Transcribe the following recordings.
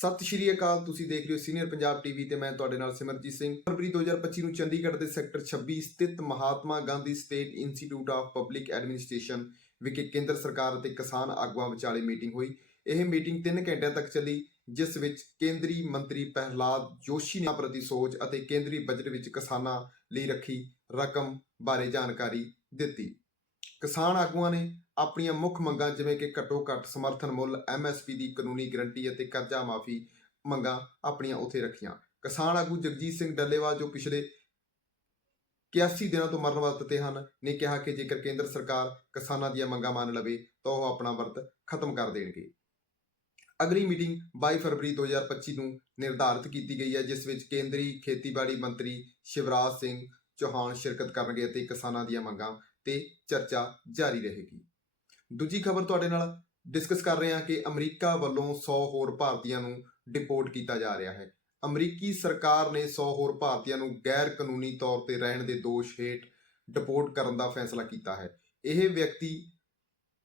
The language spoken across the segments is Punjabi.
ਸਤਿ ਸ਼੍ਰੀ ਅਕਾਲ, ਤੁਸੀਂ ਦੇਖ ਰਹੇ ਹੋ ਸੀਨੀਅਰ ਪੰਜਾਬ ਟੀਵੀ ਤੇ ਮੈਂ ਤੁਹਾਡੇ ਨਾਲ ਸਿਮਰਜੀਤ ਸਿੰਘ। ਫਰਵਰੀ 2025 ਨੂੰ ਚੰਡੀਗੜ੍ਹ ਦੇ ਸੈਕਟਰ 26 ਸਥਿਤ Mahatma Gandhi state institute of public administration ਵਿਖੇ ਕੇਂਦਰ ਸਰਕਾਰ ਅਤੇ ਕਿਸਾਨ ਆਗੂਆਂ ਵਿਚਾਲੇ ਮੀਟਿੰਗ ਹੋਈ। ਇਹ ਮੀਟਿੰਗ 3 ਘੰਟਿਆਂ ਤੱਕ ਚੱਲੀ, ਜਿਸ ਵਿੱਚ ਕੇਂਦਰੀ ਮੰਤਰੀ ਪ੍ਰਹਿਲਾਦ ਜੋਸ਼ੀ ਨੇ ਪ੍ਰਤੀ ਸੋਚ ਅਤੇ ਕੇਂਦਰੀ ਬਜਟ ਵਿੱਚ ਕਿਸਾਨਾਂ ਲਈ ਰੱਖੀ ਰਕਮ ਬਾਰੇ ਜਾਣਕਾਰੀ ਦਿੱਤੀ। ਕਿਸਾਨ ਆਗੂਆਂ ਨੇ ਆਪਣੀਆਂ ਮੁੱਖ ਮੰਗਾਂ ਜਿਵੇਂ ਕਿ ਘੱਟੋ ਘੱਟ ਸਮਰਥਨ ਮੁੱਲ ਐਮਐਸਪੀ ਦੀ ਕਾਨੂੰਨੀ ਗਰੰਟੀ ਅਤੇ ਕਰਜ਼ਾ ਮਾਫੀ ਮੰਗਾਂ ਆਪਣੀਆਂ ਉੱਥੇ ਰੱਖੀਆਂ। ਕਿਸਾਨ ਆਗੂ ਜਗਜੀਤ ਸਿੰਘ ਡੱਲੇਵਾਲ, ਜੋ ਪਿਛਲੇ 81 ਦਿਨਾਂ ਤੋਂ ਮਰਨ ਵਰਤ ਤੇ ਹਨ, ਨੇ ਕਿਹਾ ਕਿ ਜੇਕਰ ਕੇਂਦਰ ਸਰਕਾਰ ਕਿਸਾਨਾਂ ਦੀਆਂ ਮੰਗਾਂ ਮੰਨ ਲਵੇ, ਤਾਂ ਉਹ ਆਪਣਾ ਵਰਤ ਖਤਮ ਕਰ ਦੇਣਗੇ। ਅਗਲੀ ਮੀਟਿੰਗ 22 ਫਰਵਰੀ 2025 ਨੂੰ ਨਿਰਧਾਰਿਤ ਕੀਤੀ ਗਈ ਹੈ, ਜਿਸ ਵਿੱਚ ਕੇਂਦਰੀ ਖੇਤੀਬਾੜੀ ਮੰਤਰੀ ਸ਼ਿਵਰਾਜ ਸਿੰਘ ਚੌਹਾਨ ਸ਼ਿਰਕਤ ਕਰਨਗੇ ਅਤੇ ਕਿਸਾਨਾਂ ਦੀਆਂ ਮੰਗਾਂ ਤੇ ਚਰਚਾ ਜਾਰੀ ਰਹੇਗੀ। ਦੂਜੀ ਖਬਰ ਤੁਹਾਡੇ ਨਾਲ ਡਿਸਕਸ ਕਰ ਰਹੇ ਹਾਂ ਕਿ ਅਮਰੀਕਾ ਵੱਲੋਂ 100 ਹੋਰ ਭਾਰਤੀਆਂ ਨੂੰ ਡਿਪੋਰਟ ਕੀਤਾ ਜਾ ਰਿਹਾ ਹੈ। ਅਮਰੀਕੀ ਸਰਕਾਰ ਨੇ 100 ਹੋਰ ਭਾਰਤੀਆਂ ਨੂੰ ਗੈਰ ਕਾਨੂੰਨੀ ਤੌਰ ਤੇ ਰਹਿਣ ਦੇ ਦੋਸ਼ ਹੇਠ ਡਿਪੋਰਟ ਕਰਨ ਦਾ ਫੈਸਲਾ ਕੀਤਾ ਹੈ। ਇਹ ਵਿਅਕਤੀ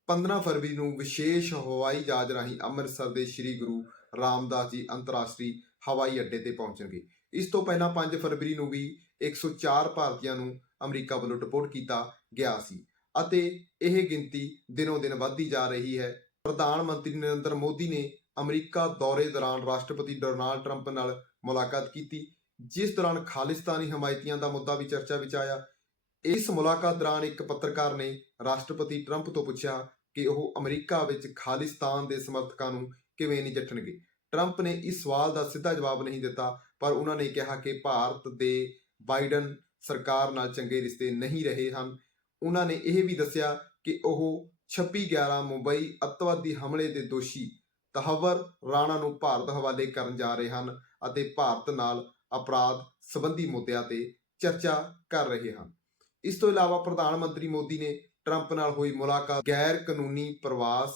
15 ਫਰਵਰੀ ਨੂੰ ਵਿਸ਼ੇਸ਼ ਹਵਾਈ ਜਹਾਜ਼ ਰਾਹੀਂ ਅੰਮ੍ਰਿਤਸਰ ਦੇ ਸ੍ਰੀ ਗੁਰੂ ਰਾਮਦਾਸ ਜੀ ਅੰਤਰਰਾਸ਼ਟਰੀ ਹਵਾਈ ਅੱਡੇ ਤੇ ਪਹੁੰਚਣਗੇ। ਇਸ ਤੋਂ ਪਹਿਲਾਂ 5 ਫਰਵਰੀ ਨੂੰ ਵੀ 104 ਭਾਰਤੀਆਂ ਨੂੰ ਅਮਰੀਕਾ ਵੱਲੋਂ ਡਿਪੋਰਟ ਕੀਤਾ ਗਿਆ ਸੀ ਅਤੇ ਇਹ ਗਿਣਤੀ ਦਿਨੋਂ ਦਿਨ ਵੱਧਦੀ ਜਾ ਰਹੀ ਹੈ। ਪ੍ਰਧਾਨ ਮੰਤਰੀ ਨਰਿੰਦਰ ਮੋਦੀ ਨੇ ਅਮਰੀਕਾ ਦੌਰੇ ਦੌਰਾਨ ਰਾਸ਼ਟਰਪਤੀ ਡੋਨਾਲਡ ਟਰੰਪ ਨਾਲ ਮੁਲਾਕਾਤ ਕੀਤੀ, ਜਿਸ ਦੌਰਾਨ ਖਾਲਿਸਤਾਨੀ ਹਮਾਇਤੀਆਂ ਦਾ ਮੁੱਦਾ ਵੀ ਚਰਚਾ ਵਿੱਚ ਆਇਆ। ਇਸ ਮੁਲਾਕਾਤ ਦੌਰਾਨ ਇੱਕ ਪੱਤਰਕਾਰ ਨੇ ਰਾਸ਼ਟਰਪਤੀ ਟਰੰਪ ਤੋਂ ਪੁੱਛਿਆ ਕਿ ਉਹ ਅਮਰੀਕਾ ਵਿੱਚ ਖਾਲਿਸਤਾਨ ਦੇ ਸਮਰਥਕਾਂ ਨੂੰ ਕਿਵੇਂ ਨਜਿੱਠਣਗੇ। ਟਰੰਪ ਨੇ ਇਸ ਸਵਾਲ ਦਾ ਸਿੱਧਾ ਜਵਾਬ ਨਹੀਂ ਦਿੱਤਾ, ਪਰ ਉਹਨਾਂ ਨੇ ਕਿਹਾ ਕਿ ਭਾਰਤ ਦੇ ਬਾਈਡਨ ਸਰਕਾਰ ਨਾਲ ਚੰਗੇ ਰਿਸ਼ਤੇ ਨਹੀਂ ਰਹੇ ਹਨ। ਉਹਨਾਂ ਨੇ ਇਹ ਵੀ ਦੱਸਿਆ ਕਿ ਉਹ 26/11 ਮੁੰਬਈ ਅੱਤਵਾਦੀ ਹਮਲੇ ਦੇ ਦੋਸ਼ੀ ਤਹਵਰ ਰਾਣਾ ਨੂੰ ਭਾਰਤ ਹਵਾਲੇ ਕਰਨ ਜਾ ਰਹੇ ਹਨ ਅਤੇ ਭਾਰਤ ਨਾਲ ਅਪਰਾਧ ਸੰਬੰਧੀ ਮੁੱਦਿਆਂ ਤੇ ਚਰਚਾ ਕਰ ਰਹੇ ਹਨ। ਇਸ ਤੋਂ ਇਲਾਵਾ ਪ੍ਰਧਾਨ ਮੰਤਰੀ ਮੋਦੀ ਨੇ ਟਰੰਪ ਨਾਲ ਹੋਈ ਮੁਲਾਕਾਤ ਗੈਰ ਕਾਨੂੰਨੀ ਪ੍ਰਵਾਸ,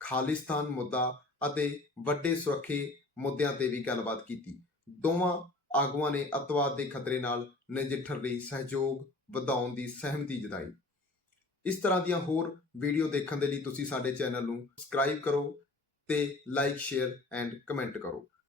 ਖਾਲਿਸਤਾਨ ਮੁੱਦਾ ਅਤੇ ਵੱਡੇ ਸੁਰੱਖੇ ਮੁੱਦਿਆਂ ਤੇ ਵੀ ਗੱਲਬਾਤ ਕੀਤੀ। ਦੋਵਾਂ ਆਗੂਆਂ ਨੇ ਅੱਤਵਾਦ ਦੇ ਖਤਰੇ ਨਾਲ ਨਜਿੱਠਣ ਲਈ ਸਹਿਯੋਗ ਵਧਾਉਣ ਦੀ ਸਹਿਮਤੀ ਜਤਾਈ। ਇਸ ਤਰ੍ਹਾਂ ਦੀਆਂ ਹੋਰ ਵੀਡੀਓ ਦੇਖਣ ਦੇ ਲਈ ਤੁਸੀਂ ਸਾਡੇ ਚੈਨਲ ਨੂੰ ਸਬਸਕ੍ਰਾਈਬ ਕਰੋ ਤੇ ਲਾਈਕ ਸ਼ੇਅਰ ਐਂਡ ਕਮੈਂਟ ਕਰੋ।